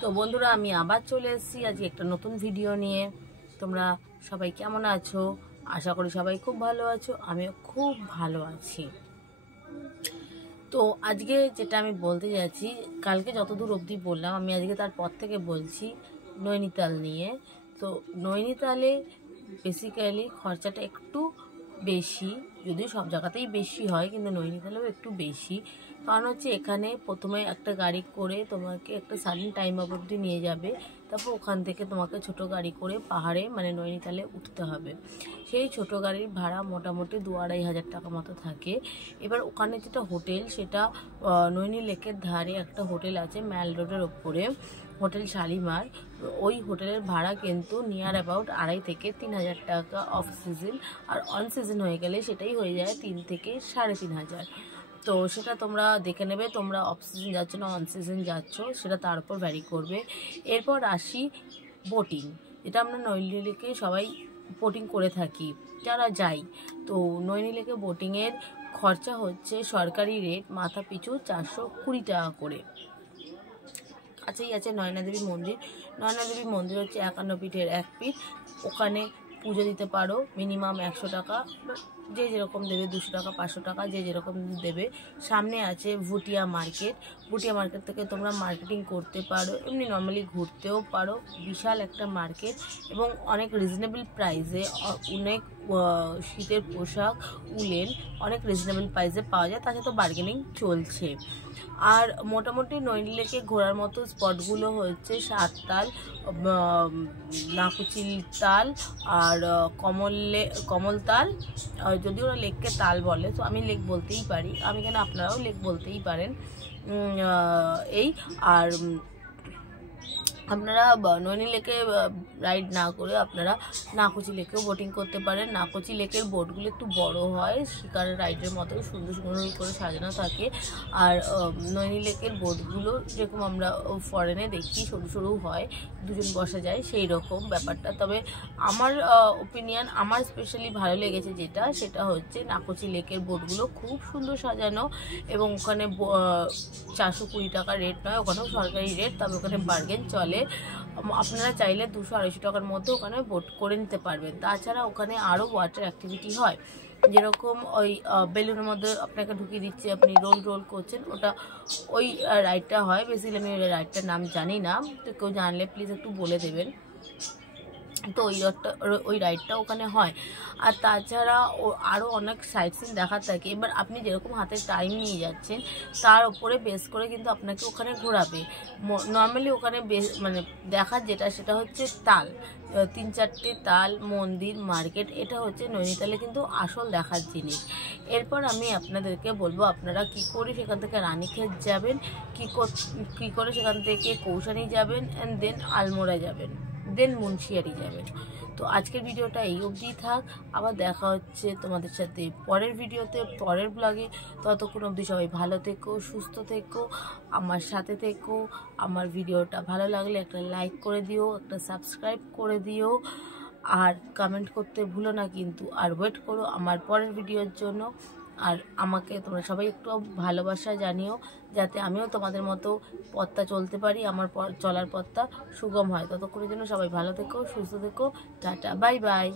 তো বন্ধুরা, আমি আবার চলে এসেছি আজকে একটা নতুন ভিডিও নিয়ে। তোমরা সবাই কেমন আছো? আশা করি সবাই খুব ভালো আছো, আমিও খুব ভালো আছি। তো আজকে যেটা আমি বলতে যাচ্ছি, কালকে যতদূর অবধি বললাম, আমি আজকে তারপর থেকে বলছি নৈনিতাল নিয়ে। তো নৈনিতালে বেসিক্যালি খরচাটা একটু বেশি, যদিও সব জায়গাতেই বেশি হয়, কিন্তু নৈনিতালেও একটু বেশি। কারণ হচ্ছে এখানে প্রথমে একটা গাড়ি করে তোমাকে একটা সার্টেন টাইম অবধি নিয়ে যাবে, তারপর ওখান থেকে তোমাকে ছোট গাড়ি করে পাহাড়ে মানে নৈনিতালে উঠতে হবে। সেই ছোট গাড়ির ভাড়া মোটামুটি 2-2.5 হাজার টাকা মতো থাকে। এবার ওখানে যেটা হোটেল, সেটা নৈনি লেকের ধারে একটা হোটেল আছে ম্যাল রোডের ওপরে, হোটেল শালিমার। ওই হোটেলের ভাড়া কিন্তু নিয়ার অ্যাবাউট 2.5 থেকে 3 হাজার টাকা অফ সিজন, আর অন সিজন হয়ে গেলে সেটাই হয়ে যায় 3 থেকে 3.5 হাজার। তো সেটা তোমরা দেখে নেবে, তোমরা অফ সিজন যাচ্ছ না অন সিজন যাচ্ছ, সেটা তার উপর ভ্যারি করবে। এরপর আসি বোটিং, যেটা আমরা নৈনি লেকে সবাই বোটিং করে থাকি যারা যাই। তো নৈনি লেকে বোটিংয়ের খরচা হচ্ছে সরকারি রেট মাথা পিছু 420 টাকা করে। কাছেই আছে নয়না দেবী মন্দির। নয়না দেবী মন্দির হচ্ছে 51 পিঠের এক পিঠ। ওখানে পুজো দিতে পারো মিনিমাম 100 টাকা, যে যেরকম দেবে, 200 টাকা, 500 টাকা, যে যেরকম দেবে। সামনে আছে ভুটিয়া মার্কেট। ভুটিয়া মার্কেট থেকে তোমরা মার্কেটিং করতে পারো, এমনি নর্মালি ঘুরতেও পারো। বিশাল একটা মার্কেট এবং অনেক রিজনেবল প্রাইসে অনেক শীতের পোশাক, উলেন অনেক রিজনেবল প্রাইসে পাওয়া যায়, তার সাথে বার্গেনিং চলছে। আর মোটামুটি নৈনি লেকে ঘোরার মতো স্পটগুলো হচ্ছে সাততাল, নাকুচিল তাল, আর কমলতাল। যদি ওরা লেককে তাল বলে, তো আমি লেক বলতেই পারি, আমি কেন, আপনারাও লেক বলতেই পারেন। এই আর আপনারা নৈনি লেকে রাইড না করে আপনারা নাকুচি লেকেও বোটিং করতে পারেন। নাকুচি লেকের বোটগুলো একটু বড় হয়, শিকারের রাইডের মতো সুন্দর সুন্দর করে সাজানো থাকে। আর নৈনি লেকের বোটগুলো যেরকম আমরা ফরেনে দেখি সরু সরু হয়, দুজন বসা যায়, সেই রকম ব্যাপারটা। তবে আমার ওপিনিয়ন, আমার স্পেশালি ভালো লেগেছে যেটা, সেটা হচ্ছে নাকুচি লেকের বোটগুলো খুব সুন্দর সাজানো, এবং ওখানে 420 টাকা রেট নয়, ওখানেও সরকারি রেট, তবে ওখানে বার্গেন চলে। আপনারা চাইলে 200-250 টাকার মধ্যে ওখানে বোট করে নিতে পারবেন। তাছাড়া ওখানে আরও ওয়াটার অ্যাক্টিভিটি হয়, যেরকম ওই বেলুনের মধ্যে আপনাকে ঢুকিয়ে দিচ্ছে, আপনি রোল করছেন, ওটা ওই রাইডটা হয়। বেসিক্যালি আমি ওই রাইডটার নাম জানি না, তো কেউ জানলে প্লিজ একটু বলে দেবেন। তো ওই রাইডটা ওখানে হয়। আর তাছাড়া আরও অনেক সাইট সিন দেখার থাকে। এবার আপনি যেরকম হাতে টাইম নিয়ে যাচ্ছেন তার উপরে বেস করে কিন্তু আপনাকে ওখানে ঘোরাবে। নর্মালি ওখানে মানে দেখার যেটা, সেটা হচ্ছে তাল, 3-4টে তাল, মন্দির, মার্কেট, এটা হচ্ছে নৈনিতালে কিন্তু আসল দেখার জিনিস। এরপর আমি আপনাদেরকে বলবো আপনারা কি করে সেখান থেকে রানীক্ষেত যাবেন, কি করে সেখান থেকে কৌশানি যাবেন, অ্যান্ড দেন আলমোড়া যাবেন, দেন মুন্সিয়ারি যাবেন। তো আজকের ভিডিওটা এই অবধি থাক, আবার দেখা হচ্ছে তোমাদের সাথে পরের ভিডিওতে, পরের ব্লগে। ততক্ষণ অবধি সবাই ভালো থেকো, সুস্থ থেকো, আমার সাথে থেকো। আমার ভিডিওটা ভালো লাগলে একটা লাইক করে দিও, একটা সাবস্ক্রাইব করে দিও, আর কমেন্ট করতে ভুলো না কিন্তু। আর ওয়েট করো আমার পরের ভিডিওর জন্য। আর আমাকে তোমরা সবাই একটু ভালোবাসা জানিও, যাতে আমিও তোমাদের মতো পথটা চলতে পারি, আমার চলার পথটা সুগম হয়। ততক্ষণের জন্য সবাই ভালো থেকো, সুস্থ থেকো, টাটা, বাই বাই।